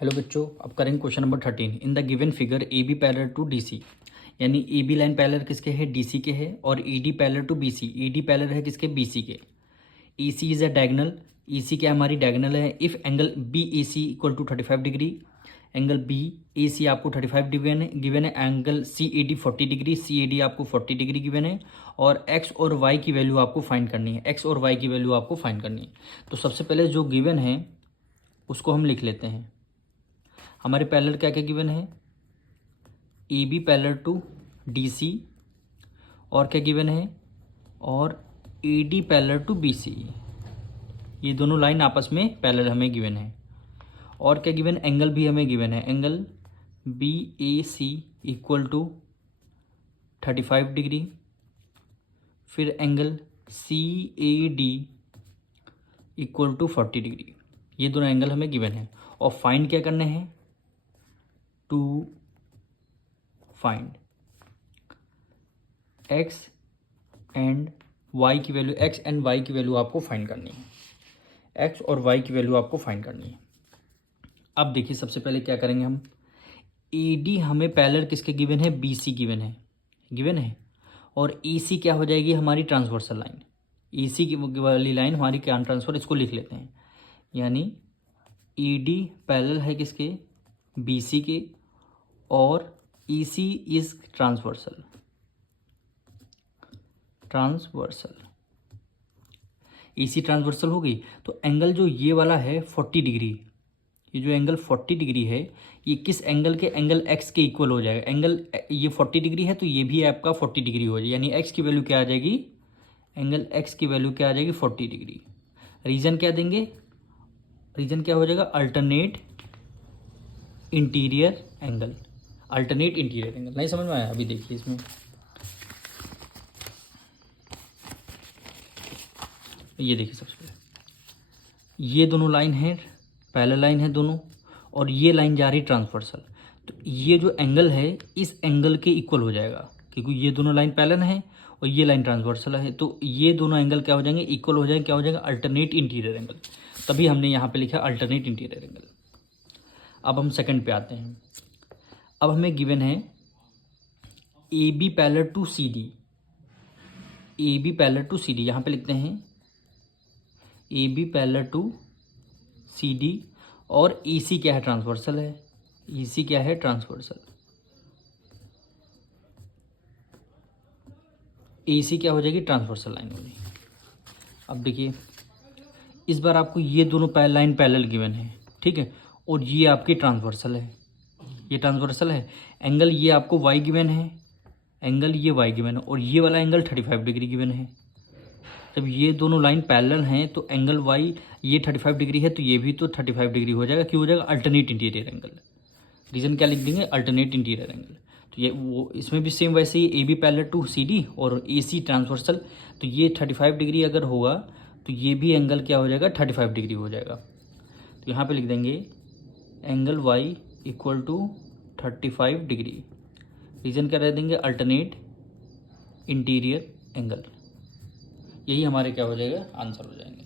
Hello बच्चों, अब करेंगे question number 13। In the given figure A B parallel to D C, यानी A B line parallel किसके है, डी सी के है, और E D parallel to B C, E D parallel है किसके, बी सी के। ई सी इज अ डायगनल, ई सी क्या हमारी डायगनल है। If angle B A C equal to 35 degree, angle B A C आपको 35 डिग्री गिवन है, angle C A D 40 degree, C A D आपको 40 degree given है, और x और वाई की वैल्यू आपको फाइंड करनी है, एक्स और वाई की वैल्यू आपको फाइंड करनी है। तो सबसे पहले जो गिवन है उसको हम लिख लेते हैं। हमारे पैरेलल क्या क्या गिवन है, A B parallel to D C, और क्या गिवन है, और A D parallel to B C. ये दोनों लाइन आपस में पैरेलल हमें गिवन है। और क्या गिवन, एंगल भी हमें गिवन है, angle B A C equal to 35 degree, फिर angle C A D equal to 40 degree. ये दोनों एंगल हमें गिवन है, और फाइंड क्या करने हैं, to find x and y की वैल्यू, एक्स एंड वाई की वैल्यू आपको फाइंड करनी है, एक्स और वाई की वैल्यू आपको फाइंड करनी है। अब देखिए सबसे पहले क्या करेंगे हम, ए डी हमें पैरेलल किसके गिवन है, बी सी गिवन है, और ए सी क्या हो जाएगी, हमारी ट्रांसवर्सल लाइन। ए सी की वाली लाइन हमारी क्या ट्रांसफर, इसको लिख लेते हैं, यानी ए डी पैरेलल है किसके, बी सी के, और E C is transversal. E C transversal हो गई, तो एंगल जो ये वाला है 40 डिग्री, ये जो एंगल 40 डिग्री है, ये किस एंगल के, एंगल एक्स के इक्वल हो जाएगा। एंगल ये 40 डिग्री है तो ये भी आपका 40 डिग्री हो जाएगी, यानी एक्स की वैल्यू क्या आ जाएगी, एंगल एक्स की वैल्यू क्या आ जाएगी, 40 डिग्री। रीजन क्या देंगे, रीजन क्या हो जाएगा, alternate interior angle. Alternate interior angle नहीं समझ में आया, अभी देखिए इसमें ये देखिए सबसे पहले ये दोनों लाइन है पैरेलल लाइन है दोनों, और ये लाइन जा रही ट्रांसवर्सल। तो ये जो एंगल है इस एंगल के इक्वल हो जाएगा, क्योंकि ये दोनों लाइन पैरेलल है और ये लाइन ट्रांसवर्सल है, तो ये दोनों एंगल क्या हो जाएंगे, इक्वल हो जाएंगे, क्या हो जाएगा, अल्टरनेट इंटीरियर एंगल। तभी हमने यहाँ पे लिखा अल्टरनेट इंटीरियर एंगल। अब हम सेकंड पे आते हैं। अब हमें गिवन है A B parallel to C D, A B parallel to C D, यहाँ पे लिखते हैं A B parallel to C D, और ई सी क्या है, ट्रांसवर्सल है, ई सी क्या है, ट्रांसवर्सल। ए सी क्या हो जाएगी, ट्रांसवर्सल लाइन होगी। अब देखिए इस बार आपको ये दोनों लाइन पैरेलल गिवन है, ठीक है, और ये आपकी ट्रांसवर्सल है, ये ट्रांसवर्सल है। एंगल ये आपको वाई गिवन है, एंगल ये वाई गिवन है, और ये वाला एंगल 35 डिग्री गिवन है। जब ये दोनों लाइन पैरेलल हैं तो एंगल वाई ये 35 डिग्री है, तो ये भी तो 35 डिग्री हो जाएगा, क्यों हो जाएगा, अल्टरनेट इंटीरियर एंगल। रीजन क्या लिख देंगे, अल्टरनेट इंटीरियर एंगल। तो ये वो इसमें भी सेम वैसे ही, A B parallel to C D और ए सी ट्रांसवर्सल, तो ये 35 डिग्री अगर होगा तो ये भी एंगल क्या हो जाएगा, 35 डिग्री हो जाएगा। तो यहाँ पे लिख देंगे angle y equal to 35 degree. Reason क्या रह देंगे, अल्टरनेट इंटीरियर एंगल। यही हमारे क्या हो जाएगा, आंसर हो जाएंगे।